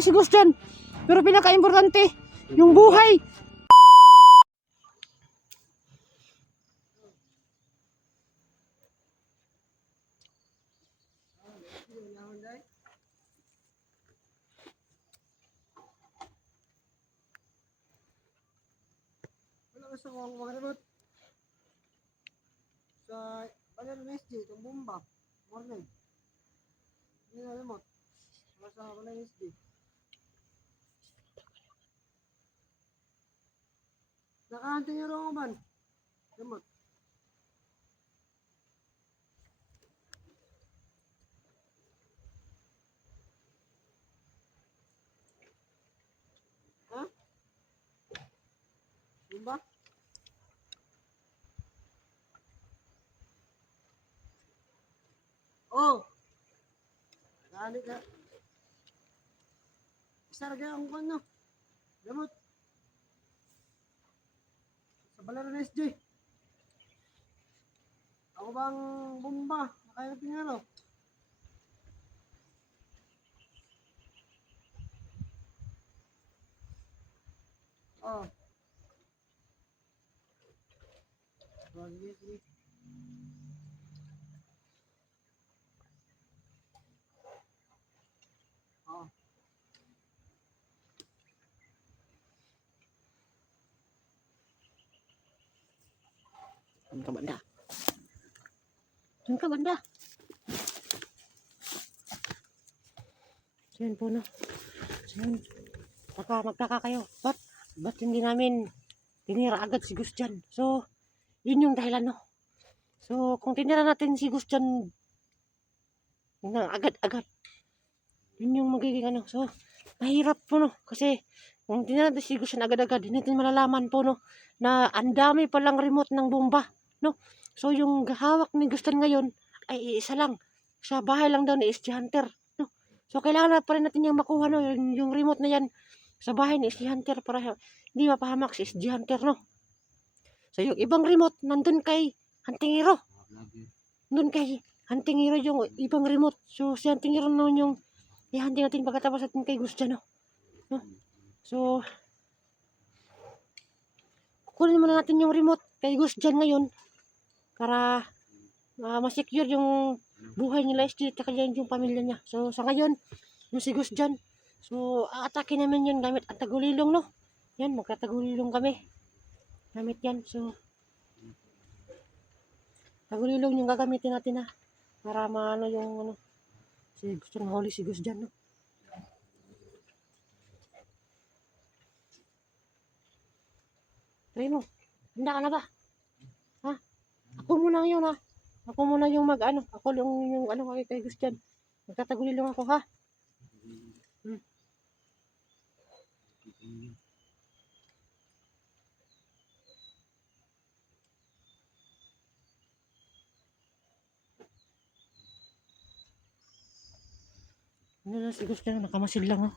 Sigos dyan. Pero pinaka-importante, yung buhay. Gusto ko mga remote sa Baler SG, itong bomba, morning. Hindi na remote. Sa Baler SG. Nakahantin niyo rin man. Remote. Ha? Bomba? Oh! Nakahantin ka. Isa lagi ang kwan no. Remote. Sa Baler SG. Ako bang bomba? Nakahantin niyo rin. Oh. Oh, sige, sige. Oh. Diyan ka banda. Diyan ka banda. So yun po no. So yun. Magtaka kayo. Ba't hindi namin tinira agad si Gus dyan? So, yun yung dahilan no. So, kung tinira natin si Gus dyan na agad-agad, yun yung magiging ano. So, mahirap po no. Kasi, kung tinira natin si Gus dyan agad-agad, hindi natin malalaman po no, na ang dami palang remote ng bomba. No? So, yung hawak ni Gus dyan ngayon, ay isa lang. Sa bahay lang daw ni SG Hunter. No? So, kailangan na pa rin natin yung makuha no, yung remote na yan sa bahay ni SG Hunter para hindi mapahamak si SG Hunter no. So, yung ibang remote, nandun kay Huntingero. Nandun kay Huntingero yung ibang remote. So, si Huntingero naman yung i-hunting natin pagkatapos natin kay Gus dyan, no? So, kukunin muna natin yung remote kay Gus dyan ngayon para ma-secure yung buhay nila SG at yung pamilya niya. So, sa ngayon, yung si Gus dyan, so, aatake namin yun gamit ang tagulilong, no? Yan, magkatagulilong kami. Gamit yan. So, tagulilong yung gagamitin natin na para maano yung ano, si Gus dyan, mahuli si Gus dyan, no? Try mo. Handa ka na ba? Ha? Ako muna yun, ha? Ako muna yung mag-ano. Ako yung ano kay Gus dyan. Magtatagulilong ako, ha? Ano na si Gus dyan? Nakamasid lang, oh.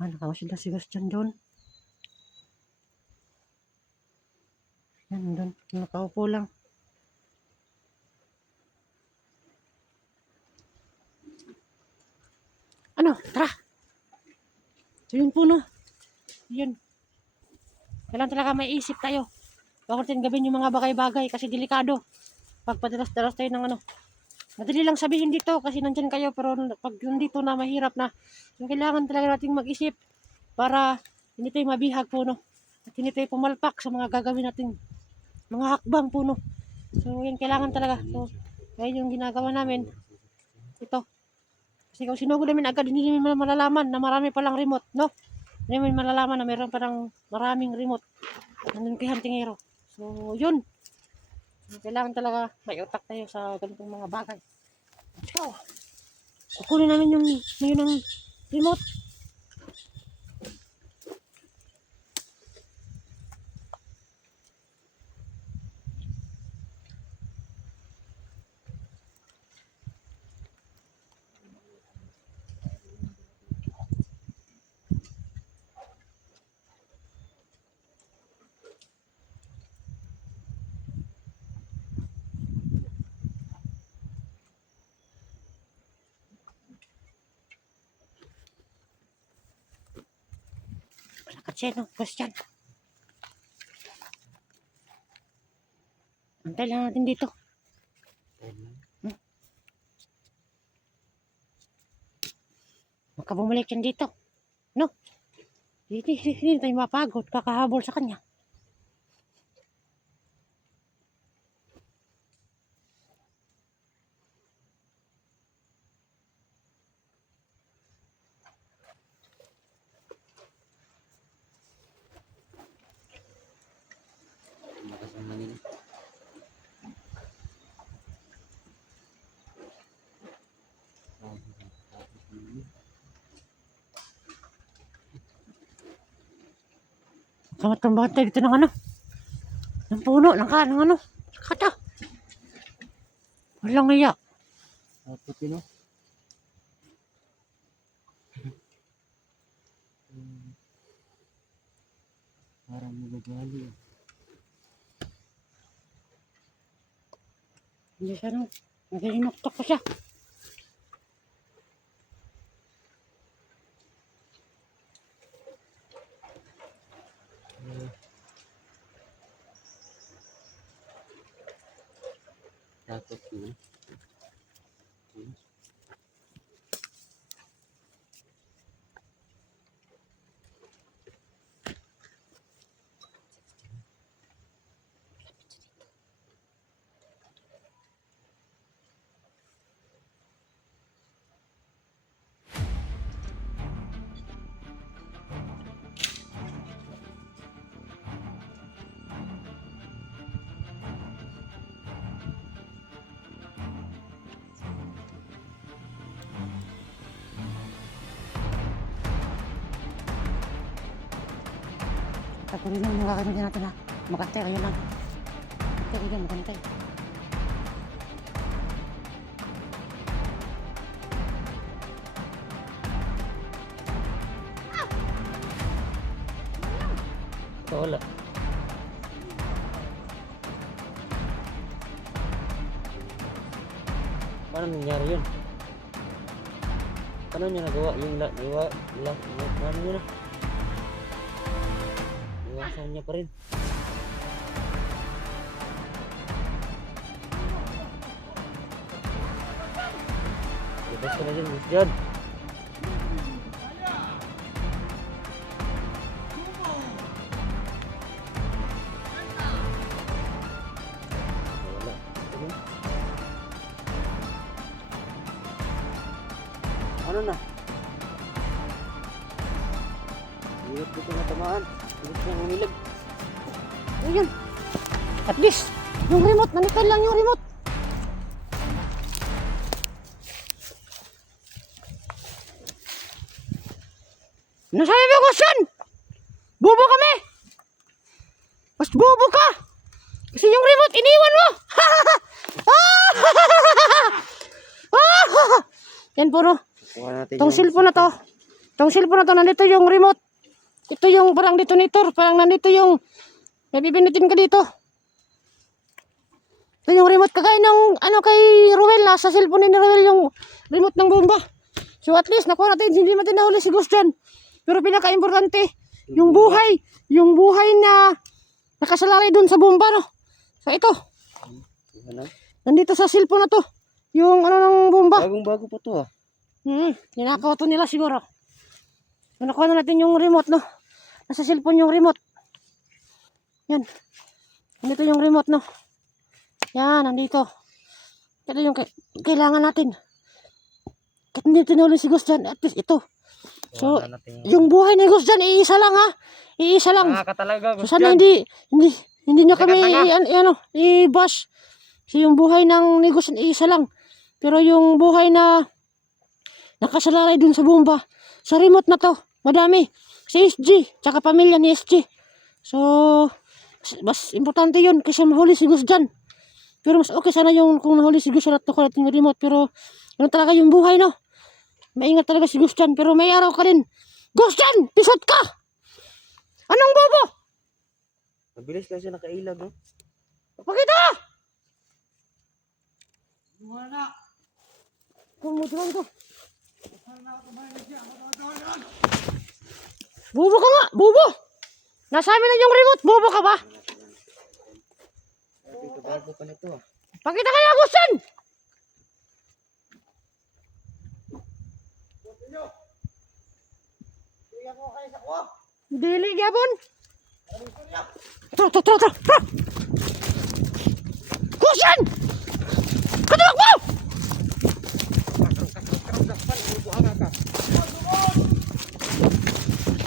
Nakamasid lang si Gus dyan doon. Yan, doon. Nakaupo lang. Ano? Tara! So yun po, no? Yun. Kailangan talaga may isip tayo. Bakit natin gawin yung mga bagay-bagay kasi delikado. Pag padalas-dalas tayo ng ano. Madali lang sabihin dito kasi nandyan kayo pero pag nandito na mahirap na. So kailangan talaga nating mag-isip para hindi tayo mabihag po, no? At hindi tayo pumalpak sa mga gagawin natin. Mga hakbang po, no? So yan kailangan talaga. So kaya yung ginagawa namin ito. Kasi kung sinugod namin agad, hindi namin malalaman na marami palang remote, no? Hindi namin malalaman na mayroon palang maraming remote. Nandun kay Huntingero. So, yun. Kailangan talaga may utak tayo sa ganitong mga bagay. So, kukunin namin yung remote. siya, no? Ghost dyan. Antay lang natin dito. Baka bumalik yan dito. No? Hindi tayo mapagod. Kakahabol sa kanya. Kamat-tambahan tayo dito ng ano? Ng puno, ng ano? Kata. Walang iya. Puti no? Parang magagali. Hindi siya no. Naghihinoktok pa siya. Takot yun. Patuloy lang mga kaibigan natin ha. Magantay kayo lang. Magantay kayo, magantay. Wala. Paano nangyari yun? Paano niya nagawa yung paano niya na? Iwasan niya pa rin. Labas ka na dyan, Miss John. Wala. Ano na? Hirap dito na tamaan. Hirap na umilag. Ayun. At least, yung remote, nanikan lang yung remote. Nasabi mo, Gusyan! Bobo kami! Mas bobo ka! Kasi yung remote, iniwan mo! Yan po no. Itong cellphone na to. Itong cellphone na to, nandito yung remote. Ito yung parang detonator. Parang nandito yung nabibinutin ka dito. Ito yung remote. Kagaya ng ano kay Ruel. Nasa cellphone ni Ruel yung remote ng bomba. So at least nakuha natin. Hindi natin nahuli si Gusyan. Pero pinaka-importante, yung buhay. Yung buhay na nakasalalay dun sa bomba, no? So ito. Nandito sa cellphone na to. Yung ano ng bomba. Bagong-bago pa to ah. Ninakaw to nila siguro. So, nakuha na natin yung remote, no? Nasa cellphone yung remote. Yan. Nandito yung remote, no? Yan, nandito. Ito yung kailangan natin. Kahit hindi tinuli si Gusyan, at least ito. So, yung buhay ni Gusyan, iisa lang ha. Iisa lang. Nakakatalaga, So, sana hindi nyo kami i-bash. So, yung buhay ni Gusyan, iisa lang. Pero yung buhay na nakasalalay dun sa bomba, sa remote na to, madami. Si SG, tsaka pamilya ni SG. So, mas importante yun kaysa mahuli si Gusyan. Pero mas okay sana yung kung nahuli si Gusyan at nakuha natin yung remote. Pero, ano talaga yung buhay, no? Maingat talaga si Gusyan. Pero may araw ka din. Gusyan! Pisot ka! Anong bobo? Mabilis lang siya nakailag, no? Pakita! Wala. Kumuti lang ito. Bobo ka nga! Bobo! Nasa amin na yung remote. Bobo ka ba? Sabi ko, bago pa nito ah. Pakita kaya, Gustan! Tingnan ko kayo sa kuha. Dili, Gabon. Anong istorya? Tara! Gustan! Katuwag mo!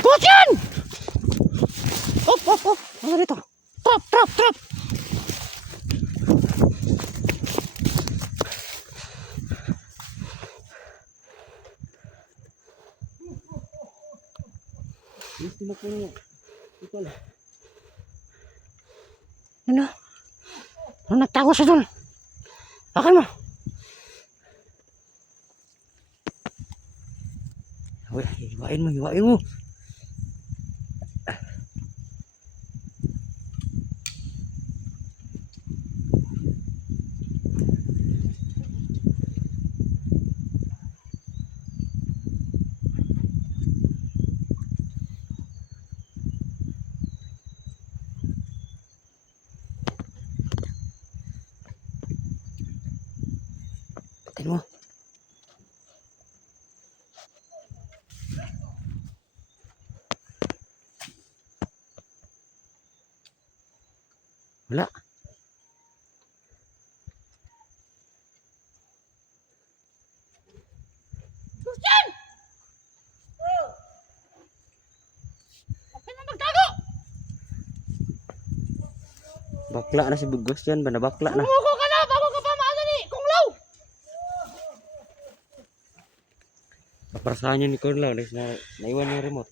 Gustan! Op! Ano dito? Trap! Gusto mo po nyo. Ito lang. Ano? Ano nagtago siya dun? Akin mo. Uy, hiwain mo. Patin mo. Wala. Gustan! Akin na magtago! Bakla na si Bugos yan. Bakla na. Sumuko ka na bago ka pa maano ni Kung Lao! Kaparasahan nyo ni Cornlaw. Naiwan yung remote.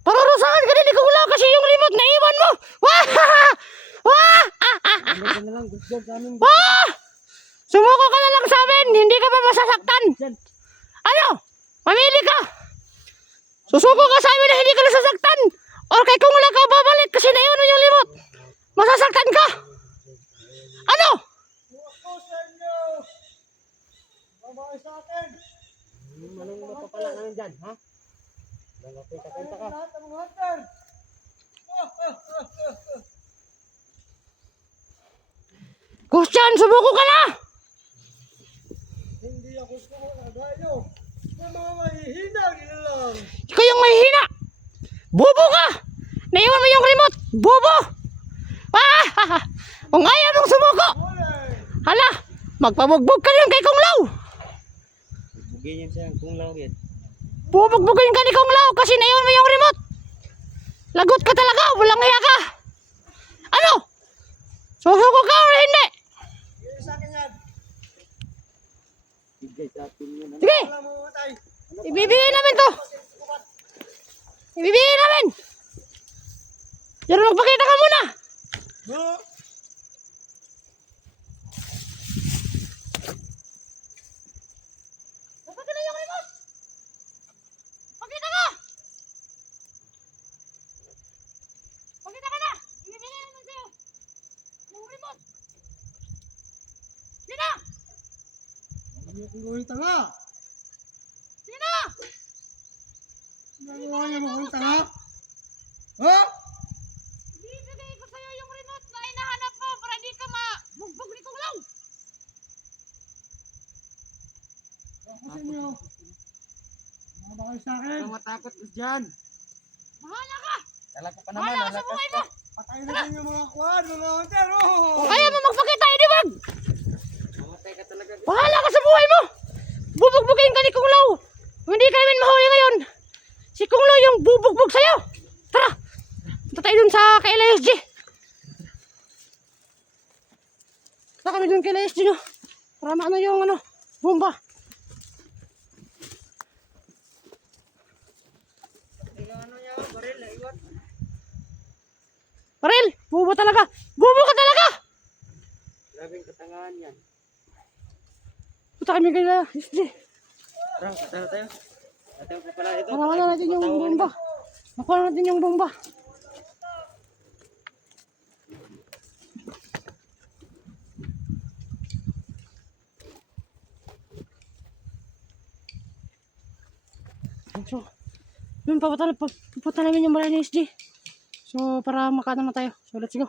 Parurusahan ka din ni Kung Lao kasi yung remote naiwan mo! Wah! Wah! Ano ka na lang, Gusto sa amin. Wah! Sumuko ka na lang sa amin! Hindi ka pa masasaktan! Ano? Mamili ka! Susuko ka sa amin na hindi ka nasasaktan! Or kay Kung Lao ka babalik kasi naiwan mo yung remote! Masasaktan ka! Ano? Ako sa inyo! Babae sa akin! Anong mapapala namin dyan, ha? Kanta ka. Lahat ng hunter! Gustan, sumuko ka na! Hindi ako sumagayo. May mga mahihina lang. Ikaw yung mahihina! Bobo ka! Naiwan mo yung remote! Bobo! Ah! Kung ayaw mong sumuko! Hala! Magpabugbog ka rin kay Kung Lao! Bugin yan siya kung lawit. Bubugbugin ka ni Kung Lao kasi naiwan mo yung remote! Lagot ka talaga! Walang hiya ka! Ano? Susuko ka o hindi? Sige sa akin yan. Sige sa akin yan. Sige! Alam mo matay. Ibibigay namin to! Ibibigay namin! Pero magpakita ka muna! No! Napagin na yung remote! Pakita ka! Pakita ka na! Ibibigay namin sa'yo! Yung remote! Sino? Ano kung gawin tanga? Sino? Nagawa niya mo kung tanga? Ha? Ibibigay ko sa'yo yung remote na hinahanap mo para di ka mabugbog ni Kung Lao! Ako sa inyo. Mga bakal sa akin. Ang matakot is dyan. Bahala ka! Kala ko pa Bahala ka sa buhay mo! Patayin natin yung mga kuwan, mga hunter. Oh! Kung kaya mo magpakita, edi wag! Mamatay ka talaga. Bahala ka sa buhay mo! Bubugbugin ka ni Kung Lao! Hindi ka namin mahuli ngayon! Si Kung Lao yung bubugbog sa'yo! Tara! Punta tayo dun sa kay LSG! Punta kami dun kay LSG, no? Para maano yung bomba! Ano niya, baril, naiwan. Parel! Bubo talaga! Bubo ka talaga! Grabing katangahan yan. Punta kami kay LSG! Tara, katalo tayo. Tayo pa pala ito. Para wala natin yung bomba! Makuha natin yung bomba! So, Yun, pupunta namin yung bahay ni SG. So, para makaano na tayo. So, let's go.